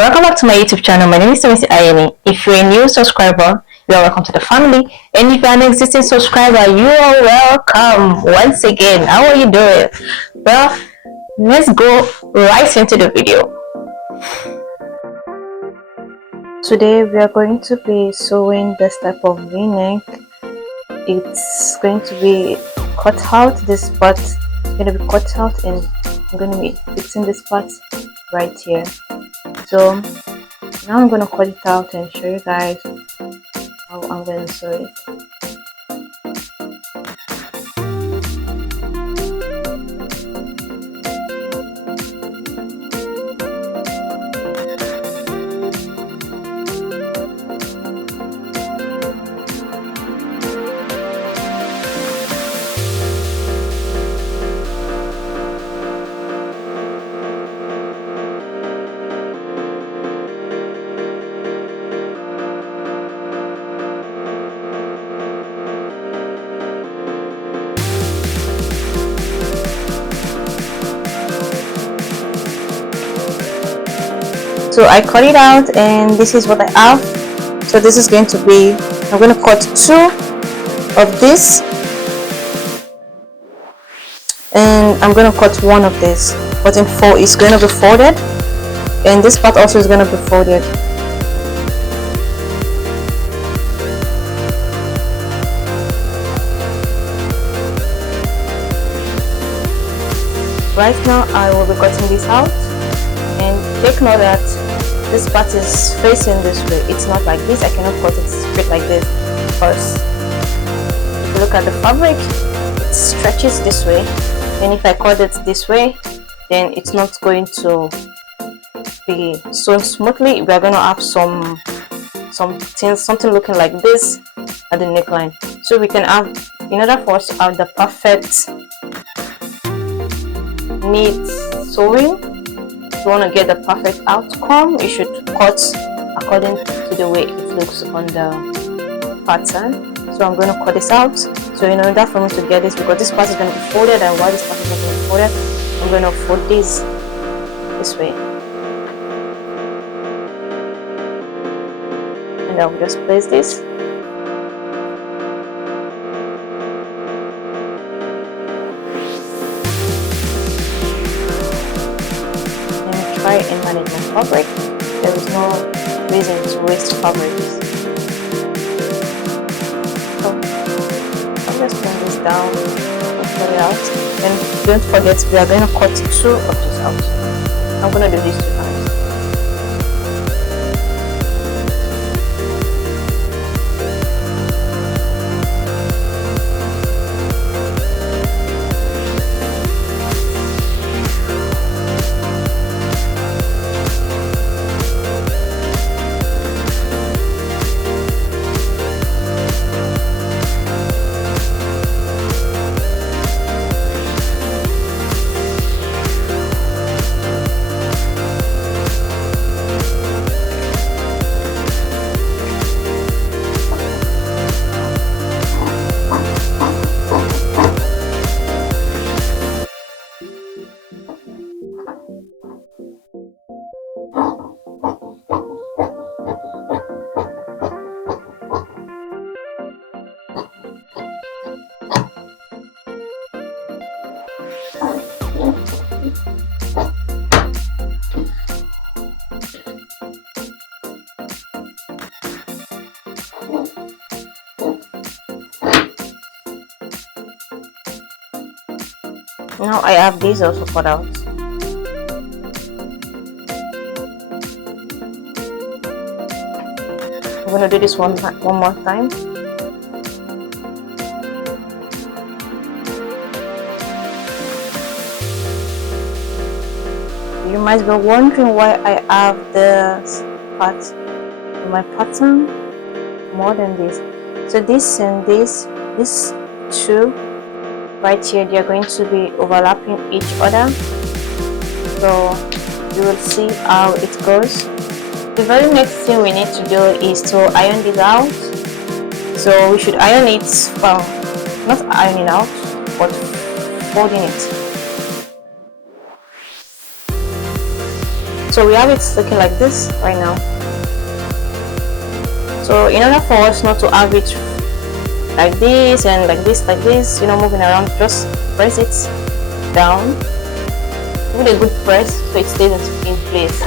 You're welcome back to my YouTube channel. My name is Mr. Ayeni. If you're a new subscriber, you are welcome to the family. And if you're an existing subscriber, you are welcome once again. How are you doing? Well, let's go right into the video. Today we are going to be sewing this type of V-neck. It's going to be cut out. This part is going to be cut out, and I'm going to be fixing this part right here. So now I'm going to cut it out and show you guys how I'm going to sew it. So I cut it out, and this is what I have. So this is going to be, I'm going to cut 2 of this, and I'm going to cut 1 of this. But in 4 it's going to be folded, and this part also is going to be folded. Right now I will be cutting this out, and take note that this part is facing this way. It's not like this. I cannot cut it straight like this, because if you look at the fabric, it stretches this way, and if I cut it this way, then it's not going to be sewn smoothly. We are going to have something looking like this at the neckline. So we can have, in order for us to have the perfect neat sewing, if you want to get the perfect outcome, you should cut according to the way it looks on the pattern. So I'm going to cut this out. So in order for me to get this, because this part is going to be folded, and while this part is going to be folded, I'm going to fold this way, and I'll just place this. Try and manage my fabric. There is no reason to waste fabric. So I'm just bring this down and pull it out. And don't forget, we are going to cut 2 of this out. I'm going to do this 2 times. Now I have these also cut out. I'm going to do this one more time. You might be wondering why I have this part in my pattern more than this. So this and this 2 right here, they are going to be overlapping each other. So you will see how it goes. The very next thing we need to do is to iron this out. So we should iron it, well, not ironing out, but folding it. So So we have it looking like this right now. So in order for us not to have it like this and like this, you know, moving around, just press it down. Give it a good press so it stays in place.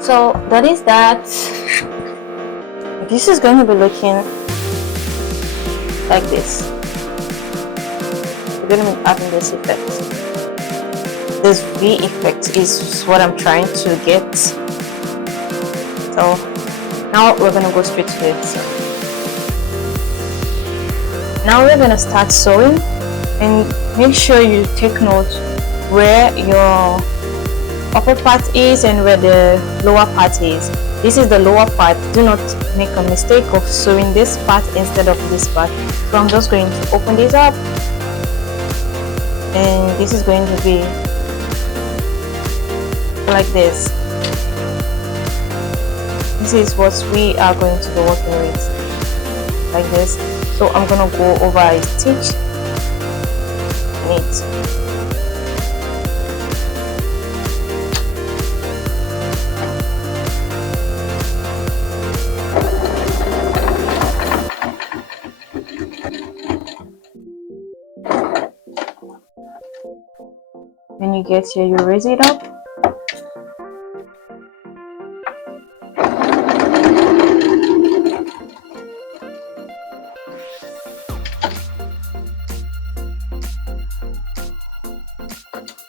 So that is that. This is going to be looking like this. We're going to be having this effect. This V effect is what I'm trying to get. So now we're going to go straight to it. Now we're going to start sewing, and make sure you take note where your upper part is and where the lower part is. This is the lower part. Do not make a mistake of sewing this part instead of this part. So I'm just going to open this up, and this is going to be like this. This is what we are going to be working with, like this. So I'm gonna go over a stitch knit. When you get here, you raise it up.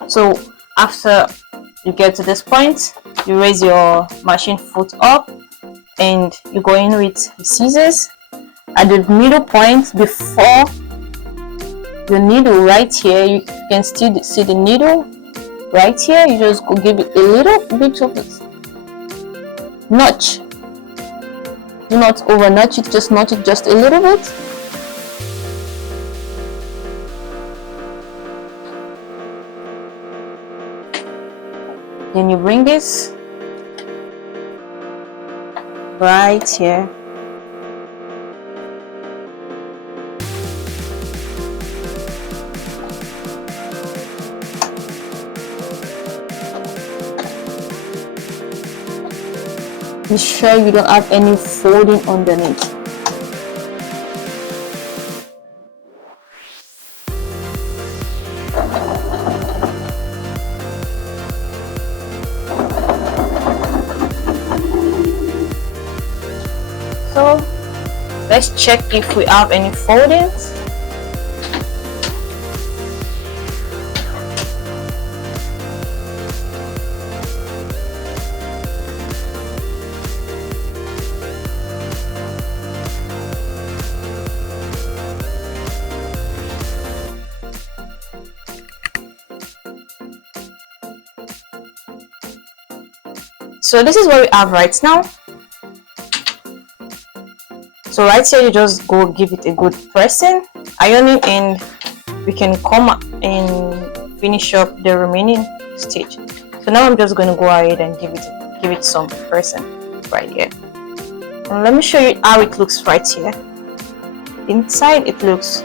So after you get to this point, you raise your machine foot up and you go in with scissors at the middle point before your needle right here. You can still see the needle right here. You just go give it a little bit of it notch. Do not over notch it, just notch it just a little bit. Then you bring this right here. Be sure you don't have any folding underneath. So let's check if we have any foldings. So this is what we have right now. So right here, you just go give it a good pressing, ironing, and we can come and finish up the remaining stitch. So now I'm just going to go ahead and give it some pressing right here. And let me show you how it looks right here. Inside, it looks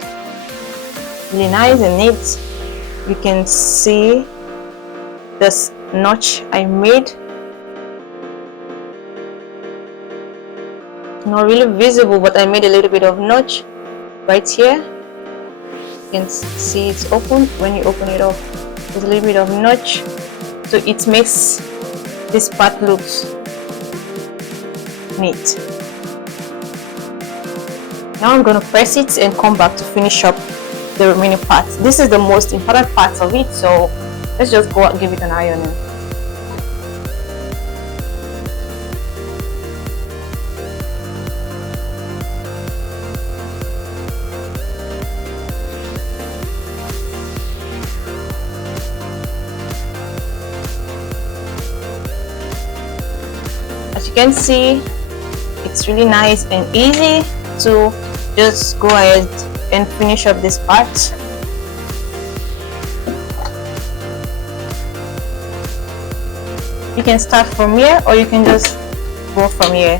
really nice and neat. You can see this notch I made. Not really visible, but I made a little bit of notch right here. You can see it's open. When you open it up, there's a little bit of notch, so it makes this part looks neat. Now I'm going to press it and come back to finish up the remaining parts. This is the most important part of it, so let's just go and give it an ironing. As you can see, it's really nice and easy to just go ahead and finish up this part. You can start from here or you can just go from here.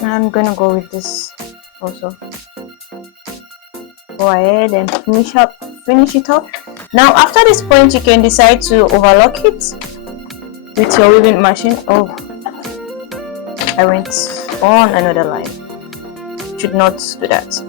Now I'm gonna go with this also. Go ahead and finish it up. Now after this point, you can decide to overlock it with your weaving machine. Oh, I went on another line. Should not do that.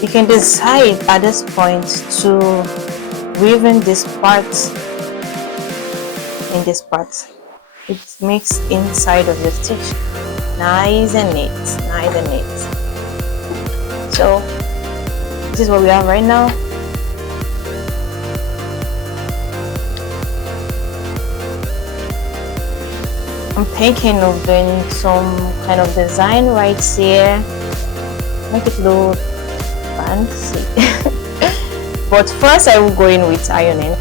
You can decide at this point to weave in this part in this part. It makes inside of your stitch nice and neat, nice and neat. So this is what we have right now. I'm thinking of doing some kind of design right here, make it look fancy. But first I will go in with ironing.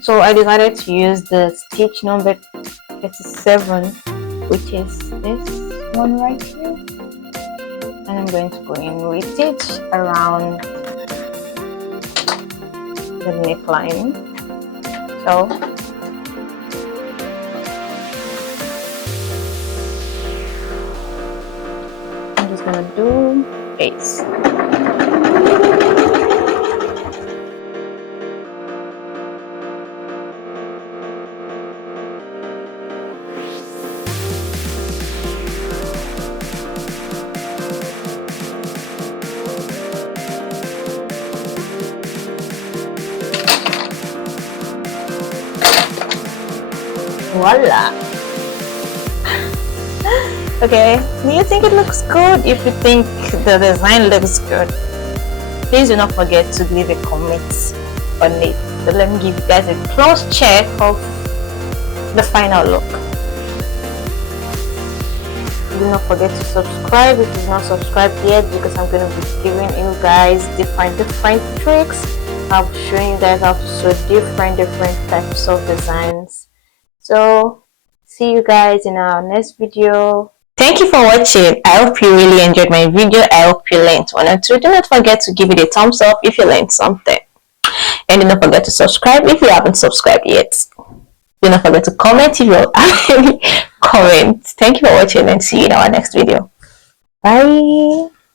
So I decided to use the stitch number 37, which is this one right here, and I'm going to go in with it around the neckline. So I'm just gonna do face. Voila! Okay, do you think it looks good? If you think the design looks good, please do not forget to leave a comment on it. So let me give you guys a close check of the final look. Do not forget to subscribe if you've not subscribed yet, because I'm going to be giving you guys different tricks. I'll be showing you guys how to sew different types of designs. So see you guys in our next video. Thank you for watching. I hope you really enjoyed my video. I hope you learned one or two. Do not forget to give it a thumbs up if you learned something, and do not forget to subscribe if you haven't subscribed yet. Do not forget to comment if you have any comments. Thank you for watching, and see you in our next video. Bye.